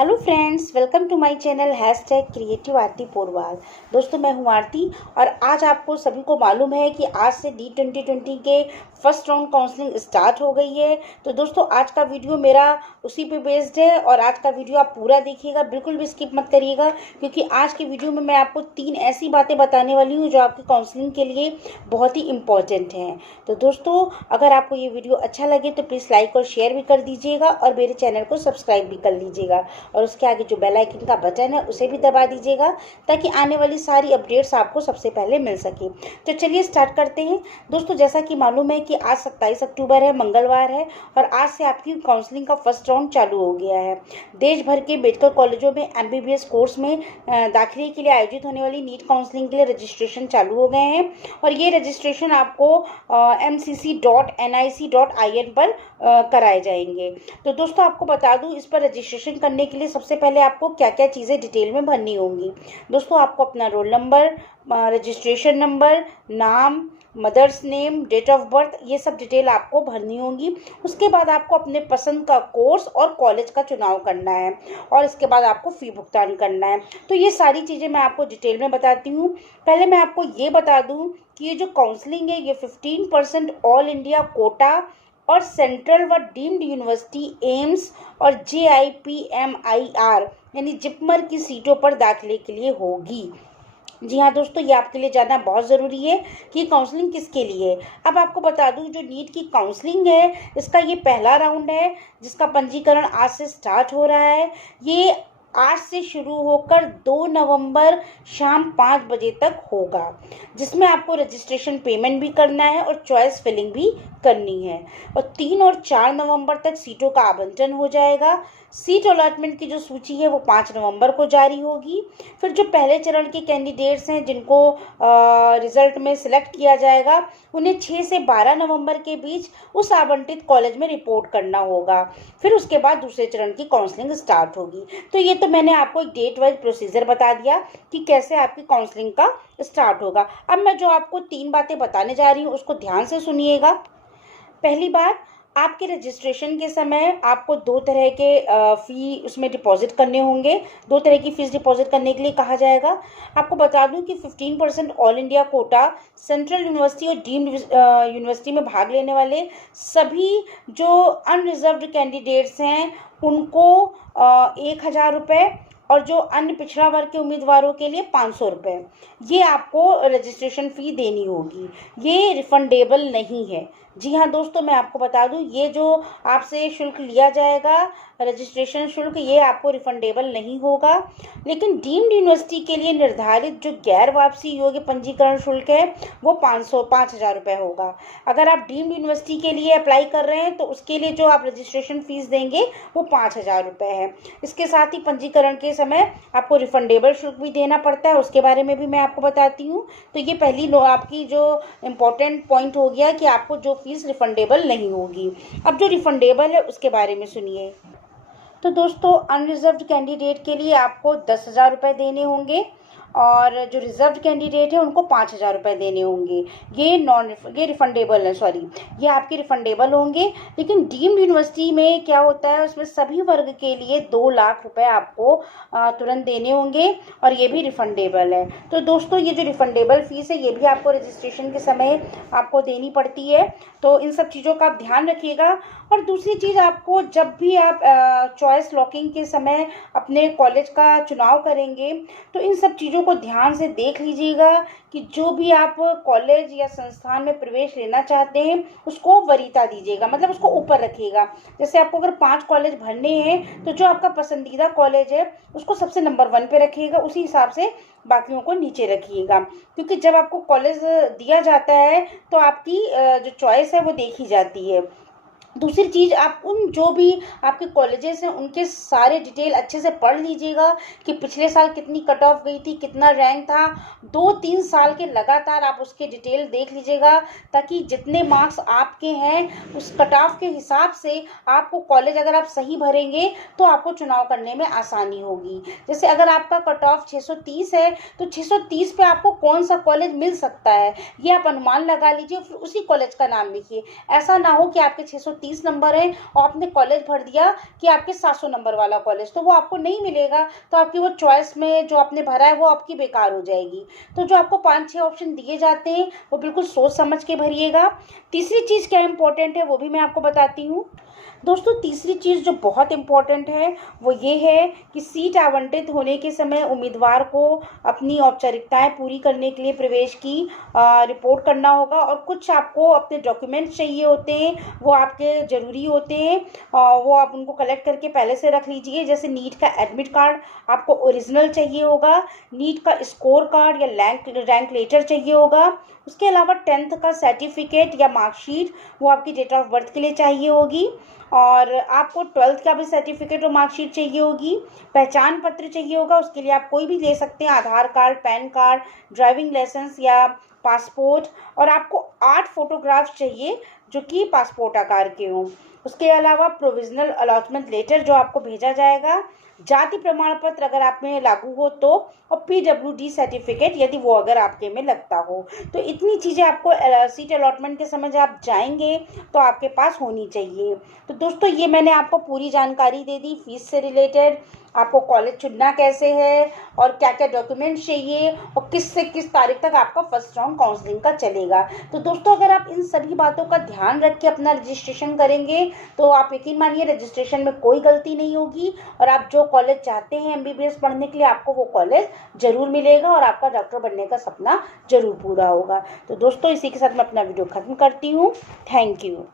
Hello friends, welcome to my channel #creative Aarti Porwal. दोस्तों, मैं हूं आरती और आज आपको सभी को मालूम है कि आज से D2020 के फर्स्ट राउंड काउंसलिंग स्टार्ट हो गई है। तो दोस्तों, आज का वीडियो मेरा उसी पे बेस्ड है और आज का वीडियो आप पूरा देखिएगा, बिल्कुल भी स्किप मत करिएगा, क्योंकि आज की वीडियो में मैं आपको 3 ऐसी बातें बताने वाली हूँ जो आपकी काउंसलिंग के लिए बहुत ही इम्पॉर्टेंट हैं। तो दोस्तों, अगर आपको ये वीडियो अच्छा लगे तो प्लीज़ लाइक और शेयर भी कर दीजिएगा और मेरे चैनल को सब्सक्राइब भी कर लीजिएगा और उसके आगे जो बेल आइकन का बटन है उसे भी दबा दीजिएगा ताकि आने वाली सारी अपडेट्स आपको सबसे पहले मिल सके। तो चलिए स्टार्ट करते हैं। दोस्तों, जैसा कि मालूम है कि आज 27 अक्टूबर है, मंगलवार है और आज से आपकी काउंसलिंग का फर्स्ट राउंड चालू हो गया है। देश भर के मेडिकल कॉलेजों में MBBS कोर्स में दाखिले के लिए आयोजित होने वाली नीट काउंसलिंग के लिए रजिस्ट्रेशन चालू हो गए हैं और ये रजिस्ट्रेशन आपको mcc.nic.in पर कराए जाएंगे। तो दोस्तों, आपको बता दूं, इस पर रजिस्ट्रेशन करने के लिए सबसे पहले आपको क्या क्या चीज़ें डिटेल में भरनी होंगी। दोस्तों, आपको अपना रोल नंबर, रजिस्ट्रेशन नंबर, नाम, mother's name, date of birth, ये सब डिटेल आपको भरनी होंगी। उसके बाद आपको अपने पसंद का कोर्स और कॉलेज का चुनाव करना है और इसके बाद आपको फ़ी भुगतान करना है। तो ये सारी चीज़ें मैं आपको डिटेल में बताती हूँ। पहले मैं आपको ये बता दूँ कि ये जो काउंसलिंग है ये 15% ऑल इंडिया कोटा और सेंट्रल व डीम्ड यूनिवर्सिटी एम्स और JIPMIR यानी जिपमर की सीटों पर दाखिले के लिए होगी। जी हाँ दोस्तों, ये आपके लिए जानना बहुत ज़रूरी है कि काउंसलिंग किसके लिए है। अब आपको बता दूं, जो नीट की काउंसलिंग है इसका ये पहला राउंड है जिसका पंजीकरण आज से स्टार्ट हो रहा है। ये आज से शुरू होकर 2 नवंबर शाम 5 बजे तक होगा, जिसमें आपको रजिस्ट्रेशन पेमेंट भी करना है और चॉइस फिलिंग भी करनी है और 3 और 4 नवंबर तक सीटों का आवंटन हो जाएगा। सीट अलॉटमेंट की जो सूची है वो 5 नवंबर को जारी होगी। फिर जो पहले चरण के कैंडिडेट्स हैं जिनको रिजल्ट में सिलेक्ट किया जाएगा, उन्हें 6 से 12 नवंबर के बीच उस आवंटित कॉलेज में रिपोर्ट करना होगा। फिर उसके बाद दूसरे चरण की काउंसलिंग स्टार्ट होगी। तो ये तो मैंने आपको एक डेट वाइज प्रोसीजर बता दिया कि कैसे आपकी काउंसलिंग का स्टार्ट होगा। अब मैं जो आपको 3 बातें बताने जा रही हूँ उसको ध्यान से सुनिएगा। पहली बात, आपके रजिस्ट्रेशन के समय आपको 2 तरह के फ़ी उसमें डिपॉजिट करने होंगे। 2 तरह की फ़ीस डिपॉजिट करने के लिए कहा जाएगा। आपको बता दूं कि 15% all India quota, central university और डीम्ड यूनिवर्सिटी में भाग लेने वाले सभी जो अनरिजर्व्ड कैंडिडेट्स हैं उनको 1,000 रुपये और जो अन्य पिछड़ा वर्ग के उम्मीदवारों के लिए 500 रुपये ये आपको रजिस्ट्रेशन फ़ी देनी होगी। ये रिफंडेबल नहीं है। जी हाँ दोस्तों, मैं आपको बता दूं, ये जो आपसे शुल्क लिया जाएगा रजिस्ट्रेशन शुल्क, ये आपको रिफंडेबल नहीं होगा। लेकिन डीम्ड यूनिवर्सिटी के लिए निर्धारित जो गैर वापसी योग्य पंजीकरण शुल्क है वो 5,000 रुपये होगा। अगर आप डीम्ड यूनिवर्सिटी के लिए अप्लाई कर रहे हैं तो उसके लिए जो आप रजिस्ट्रेशन फ़ीस देंगे वो 5,000 रुपये है। इसके साथ ही पंजीकरण के समय आपको रिफंडेबल शुल्क भी देना पड़ता है, उसके बारे में भी मैं आपको बताती हूँ। तो ये पहली आपकी जो इम्पोर्टेंट पॉइंट हो गया कि आपको जो फीस रिफंडेबल नहीं होगी। अब जो रिफंडेबल है उसके बारे में सुनिए। तो दोस्तों, अनरिजर्व्ड कैंडिडेट के लिए आपको 10,000 रुपये देने होंगे और जो रिजर्व्ड कैंडिडेट है उनको 5,000 रुपये देने होंगे। ये रिफंडेबल है, सॉरी, ये आपके रिफंडेबल होंगे। लेकिन डीम्ड यूनिवर्सिटी में क्या होता है, उसमें सभी वर्ग के लिए 2 लाख रुपए आपको तुरंत देने होंगे और ये भी रिफंडेबल है। तो दोस्तों, ये जो रिफंडेबल फीस है ये भी आपको रजिस्ट्रेशन के समय आपको देनी पड़ती है। तो इन सब चीज़ों का आप ध्यान रखिएगा। और दूसरी चीज़, आपको जब भी आप चॉइस लॉकिंग के समय अपने कॉलेज का चुनाव करेंगे तो इन सब चीज़ों को ध्यान से देख लीजिएगा कि जो भी आप कॉलेज या संस्थान में प्रवेश लेना चाहते हैं उसको वरीयता दीजिएगा, मतलब उसको ऊपर रखिएगा। जैसे आपको अगर 5 कॉलेज भरने हैं तो जो आपका पसंदीदा कॉलेज है उसको सबसे नंबर 1 पे रखिएगा, उसी हिसाब से बाकियों को नीचे रखिएगा। क्योंकि जब आपको कॉलेज दिया जाता है तो आपकी जो चॉइस है वो देखी जाती है। दूसरी चीज़, आप उन जो भी आपके कॉलेजेस हैं उनके सारे डिटेल अच्छे से पढ़ लीजिएगा कि पिछले साल कितनी कट ऑफ गई थी, कितना रैंक था। 2-3 साल के लगातार आप उसके डिटेल देख लीजिएगा ताकि जितने मार्क्स आपके हैं उस कट ऑफ के हिसाब से आपको कॉलेज, अगर आप सही भरेंगे तो आपको चुनाव करने में आसानी होगी। जैसे अगर आपका कट ऑफ 630 है तो 630 पे आपको कौन सा कॉलेज मिल सकता है ये आप अनुमान लगा लीजिए, फिर उसी कॉलेज का नाम लिखिए। ऐसा ना हो कि आपके 630 630 नंबर है और आपने कॉलेज भर दिया कि आपके 700 नंबर वाला कॉलेज, तो वो आपको नहीं मिलेगा। तो आपकी वो चॉइस में जो आपने भरा है वो आपकी बेकार हो जाएगी। तो जो आपको 5-6 ऑप्शन दिए जाते हैं वो बिल्कुल सोच समझ के भरिएगा। तीसरी चीज़ क्या इंपॉर्टेंट है वो भी मैं आपको बताती हूँ। दोस्तों तीसरी चीज़ जो बहुत इम्पॉर्टेंट है वो ये है कि सीट आवंटित होने के समय उम्मीदवार को अपनी औपचारिकताएं पूरी करने के लिए प्रवेश की रिपोर्ट करना होगा, और कुछ आपको अपने डॉक्यूमेंट्स चाहिए होते हैं, वो आपके ज़रूरी होते हैं। वो आप उनको कलेक्ट करके पहले से रख लीजिए। जैसे नीट का एडमिट कार्ड आपको ओरिजिनल चाहिए होगा, नीट का स्कोर कार्ड या रैंक लेटर चाहिए होगा। उसके अलावा 10th का सर्टिफिकेट या मार्कशीट वो आपकी डेट ऑफ बर्थ के लिए चाहिए होगी, और आपको 12th का भी सर्टिफिकेट और मार्कशीट चाहिए होगी। पहचान पत्र चाहिए होगा, उसके लिए आप कोई भी ले सकते हैं, Aadhaar card, PAN card, driving licence या पासपोर्ट। और आपको 8 फोटोग्राफ्स चाहिए जो कि पासपोर्ट आकार के हों। उसके अलावा प्रोविजनल अलॉटमेंट लेटर जो आपको भेजा जाएगा, जाति प्रमाण पत्र अगर आप में लागू हो तो, और PWD सर्टिफिकेट यदि वो अगर आपके में लगता हो। तो इतनी चीज़ें आपको सीट अलॉटमेंट के समय जब आप जाएंगे तो आपके पास होनी चाहिए। तो दोस्तों ये मैंने आपको पूरी जानकारी दे दी फीस से रिलेटेड, आपको कॉलेज चुनना कैसे है और क्या क्या डॉक्यूमेंट्स चाहिए, और किस से किस तारीख तक आपका फर्स्ट राउंड काउंसलिंग का चलेगा। तो दोस्तों अगर आप इन सभी बातों का ध्यान रख के अपना रजिस्ट्रेशन करेंगे तो आप यकीन मानिए रजिस्ट्रेशन में कोई गलती नहीं होगी, और आप जो कॉलेज चाहते हैं MBBS पढ़ने के लिए आपको वो कॉलेज जरूर मिलेगा, और आपका डॉक्टर बनने का सपना जरूर पूरा होगा। तो दोस्तों इसी के साथ मैं अपना वीडियो खत्म करती हूँ। Thank you.